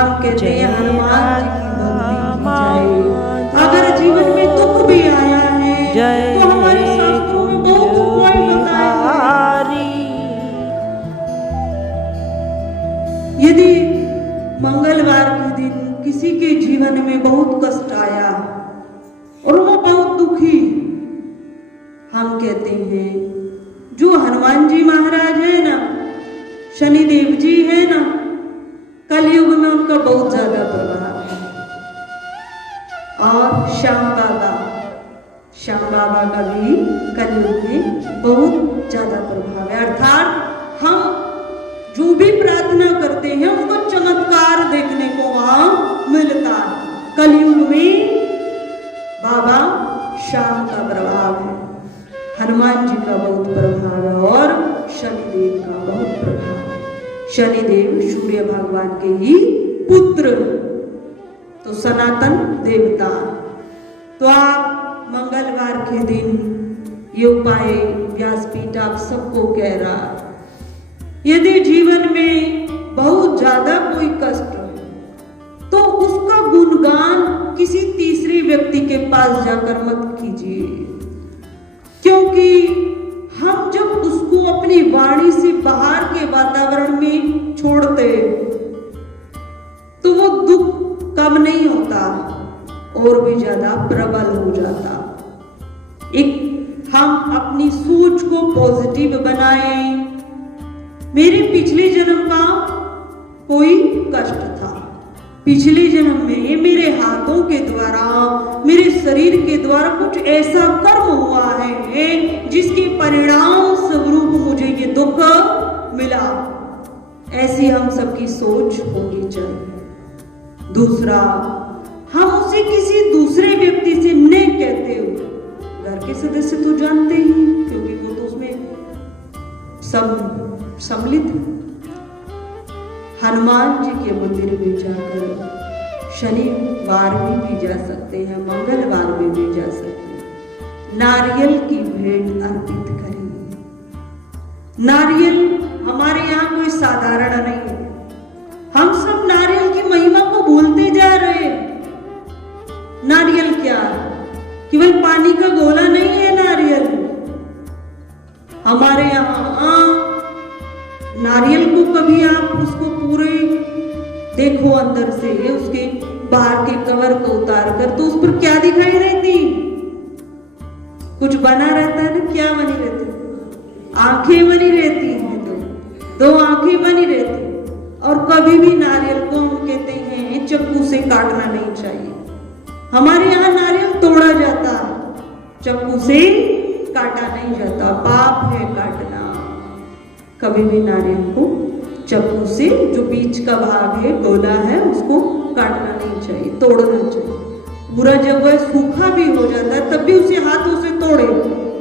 हम कहते हैं हनुमान जी की भक्ति की जय। अगर जीवन में दुख भी आया है तो हमारे शास्त्रों में बहुत उपाय बताए हैं। यदि मंगलवार के दिन किसी के जीवन में बहुत कष्ट आया और वो बहुत दुखी, हम कहते हैं जो हनुमान जी महाराज है ना, शनिदेव जी है ना, कलयुग में उनका बहुत ज्यादा प्रभाव है। और श्याम बाबा का भी कलयुग में बहुत ज्यादा प्रभाव है। अर्थात हम जो भी प्रार्थना करते हैं उसको चमत्कार देखने को वहां मिलता है। कलयुग में बाबा श्याम का प्रभाव है, हनुमान जी का बहुत प्रभाव है और शनिदेव का बहुत प्रभाव है। शनिदेव सूर्य भगवान के ही पुत्र, तो सनातन देवता। तो आप मंगलवार के दिन ये उपाय व्यासपीठ आप सबको कह रहा, यदि जीवन में बहुत ज्यादा कोई कष्ट हो तो उसका गुणगान किसी तीसरे व्यक्ति के पास जाकर मत कीजिए, क्योंकि हम जब उसको अपनी वाणी से बाहर के वातावरण में छोड़ते तो वो दुख कम नहीं होता और भी ज्यादा प्रबल हो जाता। एक हम अपनी सोच को पॉजिटिव बनाएं। मेरे पिछले जन्म का कोई कष्ट था, पिछले जन्म में मेरे हाथों के द्वारा, मेरे शरीर के द्वारा कुछ ऐसा कर्म हुआ है जिसके परिणाम स्वरूप मुझे ये दुख मिला। ऐसी हम सबकी सोच होनी चाहिए। दूसरा, हम उसे किसी दूसरे व्यक्ति से नहीं कहते हो, घर के सदस्य तो जानते ही, क्योंकि वो तो उसमें सब सम्मिलित है। हनुमान जी के मंदिर में जाकर शनिवार में भी जा सकते हैं, मंगलवार में भी जा सकते हैं, नारियल की भेंट अर्पित करेंगे। नारियल हमारे यहाँ कोई साधारण नहीं है, हम सब नारियल की महिमा को भूलते जा रहे हैं। नारियल क्या है? केवल पानी का गोला नहीं है नारियल। हमारे यहाँ नारियल को कभी आप उसको पूरे देखो अंदर से, उसके बाहर के कवर को उतार कर, तो उस पर क्या दिखाई देती? कुछ बना रहता है ना, क्या बनी रहती? आंखें बनी रहती हैं, दो आंखें बनी रहती। और कभी भी नारियल को हम कहते हैं चाकू से काटना नहीं चाहिए। हमारे यहाँ नारियल तोड़ा जाता है, चाकू से काटा नहीं जाता, पाप है काटना। कभी भी नारियल को चाकू से, जो बीच का भाग है, गोला है, उसको काटना नहीं चाहिए, तोड़ना चाहिए। पूरा जब वह सूखा भी हो जाता है तब भी उसे हाथों से तोड़े,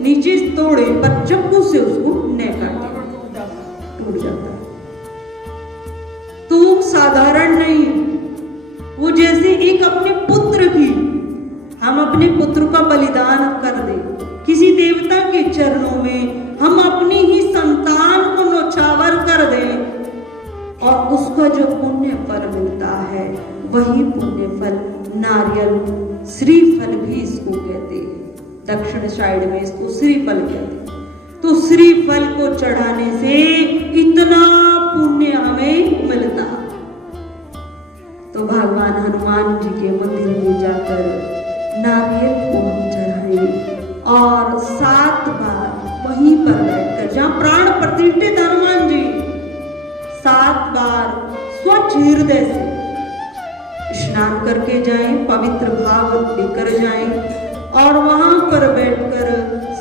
नीचे तोड़े, पर चाकू से उसको न काटे, टूट जाता है। तो साधारण नहीं, वो जैसे एक अपने पुत्र की, हम अपने पुत्र का बलिदान कर दे किसी देवता के चरणों में, हम अपनी ही संतान को नौछावर कर दें और उसका जो पुण्य फल मिलता है वही पुण्य फल नारियल, श्रीफल भी इसको कहते हैं, दक्षिण साइड में इसको श्रीफल कहते हैं। तो श्रीफल को चढ़ाने से इतना पुण्य हमें मिलता। तो भगवान हनुमान जी के मंदिर में जाकर नारियल को हम चढ़ाएं और 7 बार वहीं पर बैठकर, जहां प्राण प्रतिष्ठित हनुमान जी, 7 बार स्वच्छ हृदय से स्नान करके जाएं, पवित्र भाव लेकर जाएं और वहां पर बैठकर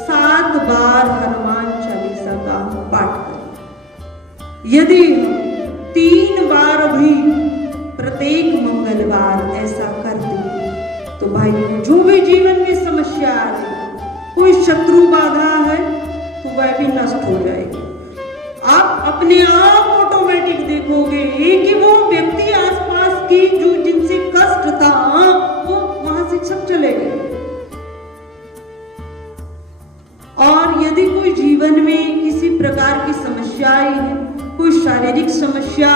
7 बार हनुमान चालीसा का पाठ करें। यदि 3 बार भी प्रत्येक मंगलवार ऐसा कर दें तो भाई, जो भी जीवन में समस्या आ रही, कोई शत्रु बाधा है तो वह भी नष्ट हो जाएगी। आप अपने आप ऑटोमेटिक देखोगे कि वो व्यक्ति आसपास की जो जिनसे कष्ट था वो वहां से सब चले गए। और यदि कोई जीवन में किसी प्रकार की समस्याएं है, कोई शारीरिक समस्या,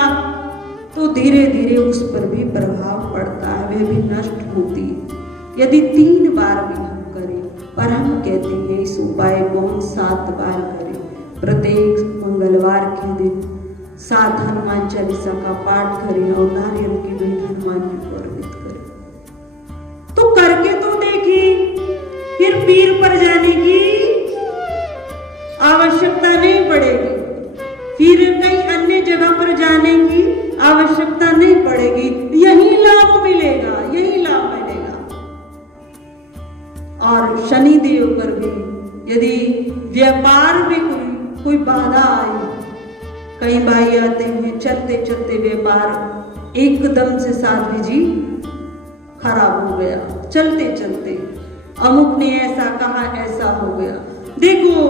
तो धीरे धीरे उस पर भी प्रभाव पड़ता है, वह भी नष्ट होती है। यदि 3 बार भी हम करें, पर हम कहते हैं इस उपाय को हम 7 बार करें। प्रत्येक मंगलवार के दिन 7 हनुमान चालीसा का पाठ करें और नारियल की भेंट हनुमान जी को अर्पित करें। तो करके तो देखिए, फिर पीर पर जाने की आवश्यकता नहीं पड़ेगी, फिर कई अन्य जगह पर जाने की आवश्यकता नहीं पड़ेगी। यही लाभ मिलेगा, यही लाभ मिलेगा। और शनि देव पर भी यदि व्यापार में कोई बाधा आई, कई भाई आते हैं चलते चलते व्यापार एकदम से साध्वी जी खराब हो गया, चलते चलते अमुक ने ऐसा कहा, ऐसा हो गया। देखो,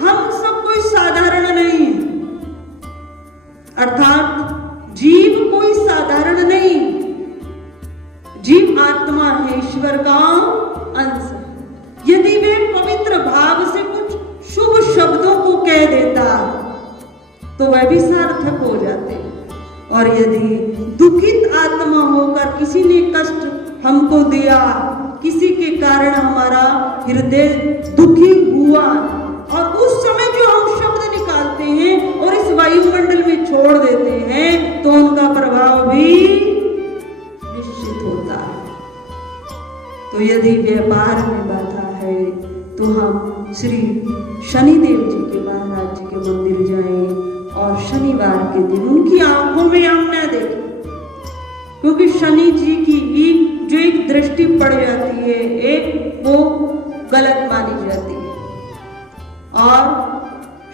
हम सब कोई साधारण नहीं, अर्थात जीव कोई साधारण नहीं, जीव आत्मा है, ईश्वर का अंश। यदि वे पवित्र भाव से कुछ शुभ शब्दों को कह देता तो वह भी सार्थक हो जाते। और यदि दुखित आत्मा होकर किसी ने कष्ट हमको दिया, किसी के कारण हमारा हृदय दुखी हुआ, और उस समय जो हम शब्द निकालते हैं और इस वायुमंडल में छोड़ देते हैं, तो उनका प्रभाव भी निश्चित होता है। तो यदि व्यापार में बाधा है तो हम श्री शनिदेव जी के महाराज जी के मंदिर जाएं और शनिवार के दिन उनकी आंखों में हम न देखें, क्योंकि शनि जी की ही जो एक दृष्टि पड़ जाती है, एक वो गलत मानी जाती है। और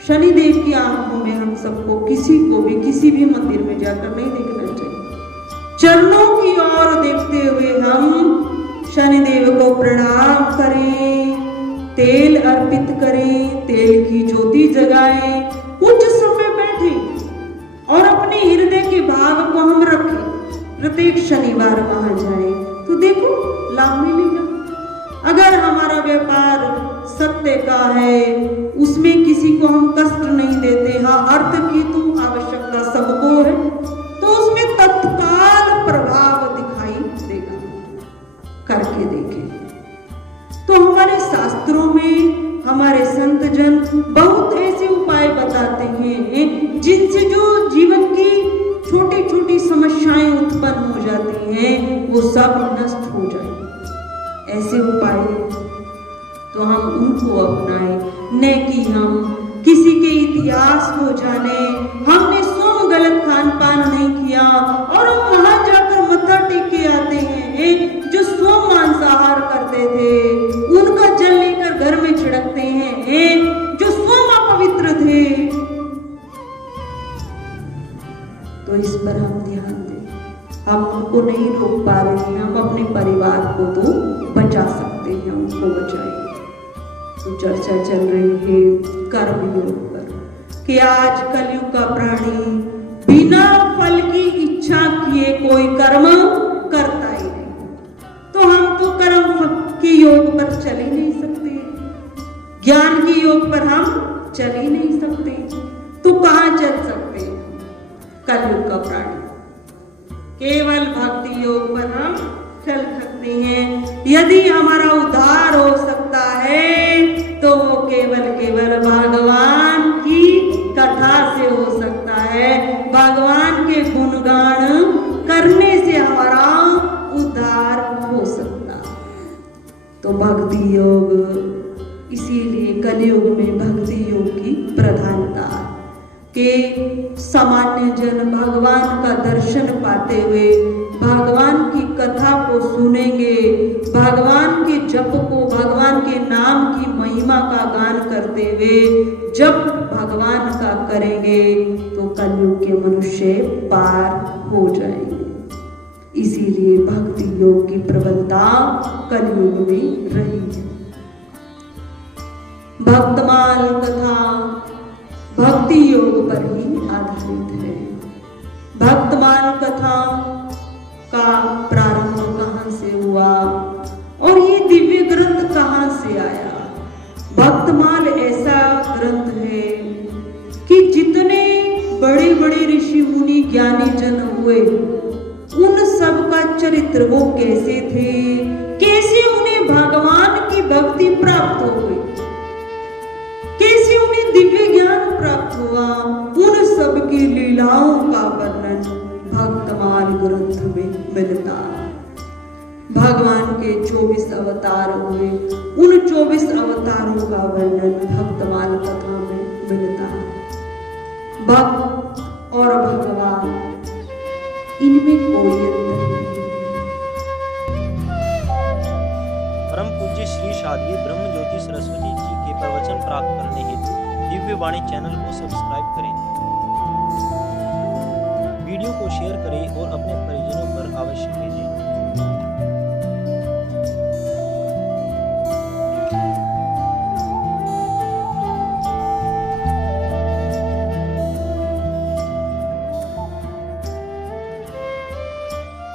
शनिदेव की आंखों में हम सबको किसी को भी किसी भी मंदिर में जाकर नहीं देखना चाहिए। चरणों की ओर देखते हुए हम शनिदेव को प्रणाम करें, तेल अर्पित करें, तेल की ज्योति जगाएं, कुछ समय बैठें और अपने हृदय के भाव को हम रखें। प्रत्येक शनिवार वहां जाएं तो देखो लाभ मिलेगा। अगर हमारा व्यापार सत्य का है, उसमें किसी को हम कष्ट नहीं देते, हाँ अर्थ की तो आवश्यकता सबको है, तो उसमें तत्काल प्रभाव दिखाई देगा। करके देखें। तो हमारे शास्त्रों में हमारे संत जन बहुत ऐसे उपाय बताते हैं जिनसे जो जीवन की छोटी छोटी समस्याएं उत्पन्न हो जाती हैं वो सब नष्ट हो जाए। ऐसे उपाय तो हम उनको अपनाएं, न कि हम किसी के इतिहास को जाने, हमने सोम गलत खान पान नहीं किया और हम वहां जाकर मत्था टेक के आते हैं। जो सोम मांसाहार करते थे उनका जल लेकर घर में छिड़कते हैं, जो सोम अपवित्र थे। तो इस पर हम ध्यान दें। हम उनको नहीं रोक पा रहे हैं, हम अपने परिवार को तो बचा सकते हैं, उनको बचाएं। तो चर्चा चल रही है कर्म योग पर कि आज कलयुग का प्राणी बिना फल की इच्छा किए कोई कर्म करता ही नहीं। तो हम तो कर्म के योग पर चल ही नहीं सकते, ज्ञान के योग पर हम चल ही नहीं सकते, तो कहां चल सकते हैं? कलयुग का प्राणी केवल भक्ति योग पर हम चल सकते हैं। यदि हमारा उद्धार हो सकता है तो वो केवल भगवान की कथा से हो सकता है, भगवान के गुणगान करने से हमारा उद्धार हो सकता है। तो भक्ति योग, इसीलिए कलयुग में भक्ति योग की प्रधानता है कि सामान्य जन भगवान का दर्शन पाते हुए भगवान की कथा को सुनेंगे, भगवान के जप को, भगवान के नाम की महिमा का गान करते हुए जब भगवान का करेंगे तो कलयुग के मनुष्य पार हो जाएंगे। इसीलिए भक्ति योग की प्रबलता कलयुग में रही है। भक्तमाल कथा भक्ति योग पर ही आधारित है। भक्तमाल कथा का प्रारंभ कहां से हुआ और ये दिव्य ग्रंथ कहां से आया? भक्तमाल ऐसा ग्रंथ है कि जितने बड़े बड़े ऋषि मुनि ज्ञानी जन हुए उन सब का चरित्र वो कैसे थे, कैसे उन्हें भगवान की भक्ति प्राप्त हो गई, कैसे उन्हें दिव्य ज्ञान प्राप्त हुआ, उन सब की लीलाओं का वर्णन भक्तमाल ग्रंथ में मिलता है। भगवान के 24 अवतार हुए, उन 24 अवतारों का वर्णन भक्तमाल कथा में मिलता है। भक्त और भगवान, इनमें कोई अंतर नहीं। परम पूज्य श्री साध्वी ब्रह्म ज्योति सरस्वती जी के प्रवचन प्राप्त करने हेतु दिव्य वाणी चैनल को सब्सक्राइब करें, वीडियो को शेयर करें और